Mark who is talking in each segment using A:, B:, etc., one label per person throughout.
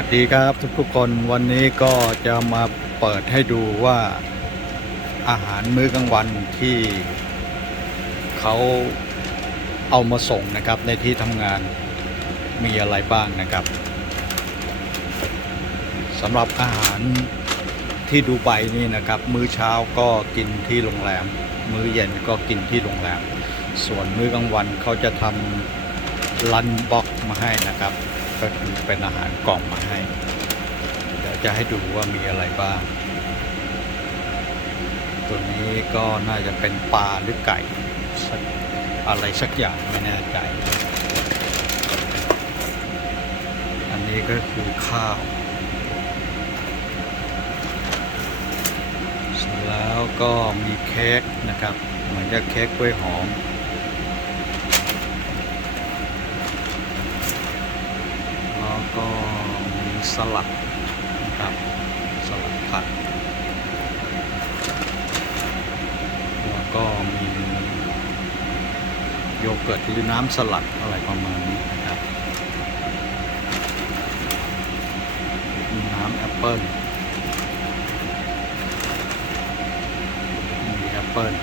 A: วัสดีครับทุกๆคนวันนี้ก็จะมาเปิดให้ดูว่าอาหารมื้อกลางวันที่เขาเอามาส่งนะครับในที่ทำงานมีอะไรบ้างนะครับสำหรับอาหารที่ดูไบนี่นะครับ มื้อเช้าก็กินที่โรงแรม มื้อเย็นก็กินที่โรงแรม ส่วนมื้อกลางวันเขาจะทำลันบ็อกมาให้นะครับ ก็คือเป็นอาหารกล่องมาให้ เดี๋ยวจะให้ดูว่ามีอะไรบ้าง ตัวนี้ก็น่าจะเป็นปลาหรือไก่อะไรสักอย่างไม่แน่ใจ อันนี้ก็คือข้าว แล้วก็มีเค้กนะครับ เหมือนจะเค้กกล้วยหอม แล้วก็มี สลัดนะครับสลัดผักแล้วก็มีโยเกิร์ตหรือน้ำสลัดอะไรประมาณนี้นะครับมีน้ำแอปเปิ้ลมีแอปเปิ้ล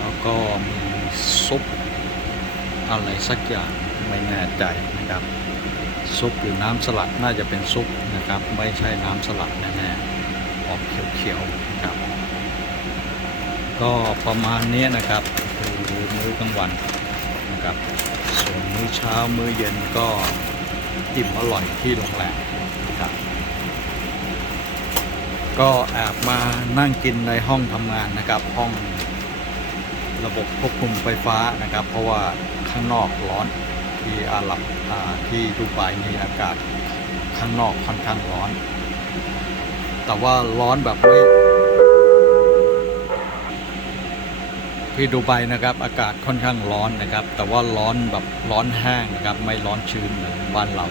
A: แล้วก็มี ซุปอะไรสักอย่างไม่แน่ใจนะครับซุปหรือน้ำสลัดน่าจะเป็นซุปนะครับ ไม่ใช่น้ำสลัดแน่ๆออกเขียวๆนะครับ ก็ประมาณนี้นะครับคือมื้อกลางวันนะครับส่วนมื้อเช้ามื้อเย็นก็อิ่มอร่อยที่โรงแรมนะครับก็แอบมานั่งกินในห้องทำงานนะครับห้อง ระบบควบคุมไฟฟ้านะครับ เพราะว่าข้างนอกร้อนที่อาหรับที่ดูไบนี่อากาศข้างนอกค่อนข้างร้อน แต่ว่าร้อนแบบไม่ที่ดูไบนะครับ อากาศค่อนข้างร้อนนะครับ แต่ว่าร้อนแบบร้อนแห้งนะครับ ไม่ร้อนชื้นเหมือนบ้านเรา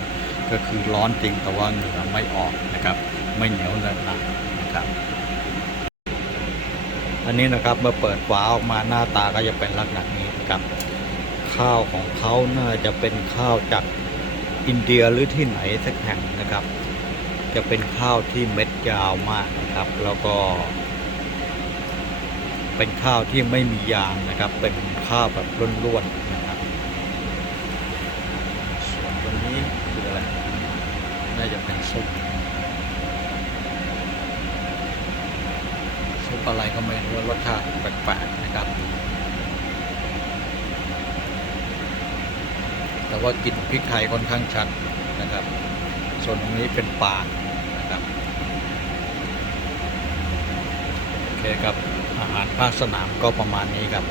A: ก็คือร้อนจริงแต่ว่าเหงื่อไม่ออกนะครับ ไม่เหนียวเนอะนะครับ อันนี้นะครับเมื่อเปิดฝาออกมาหน้าตาก็จะเป็นลักษณะนี้นะครับ ข้าวของเขาน่าจะเป็นข้าวจากอินเดียหรือที่ไหนสักแห่งนะครับ จะเป็นข้าวที่เม็ดยาวมากนะครับ แล้วก็ เป็นข้าวที่ไม่มียางนะครับ เป็นข้าวแบบร่วนๆนะครับส่วนตัวนี้คืออะไรน่าจะเป็นซุป ปอะไรก็ไม่รู้รสชาติแปลกๆนะครับ แต่ว่ากลิ่นพริกไทยค่อนข้างชัดนะครับ ส่วนตรงนี้เป็นป่านะครับโอเคครับอาหารภาคสนามก็ประมาณนี้ครับ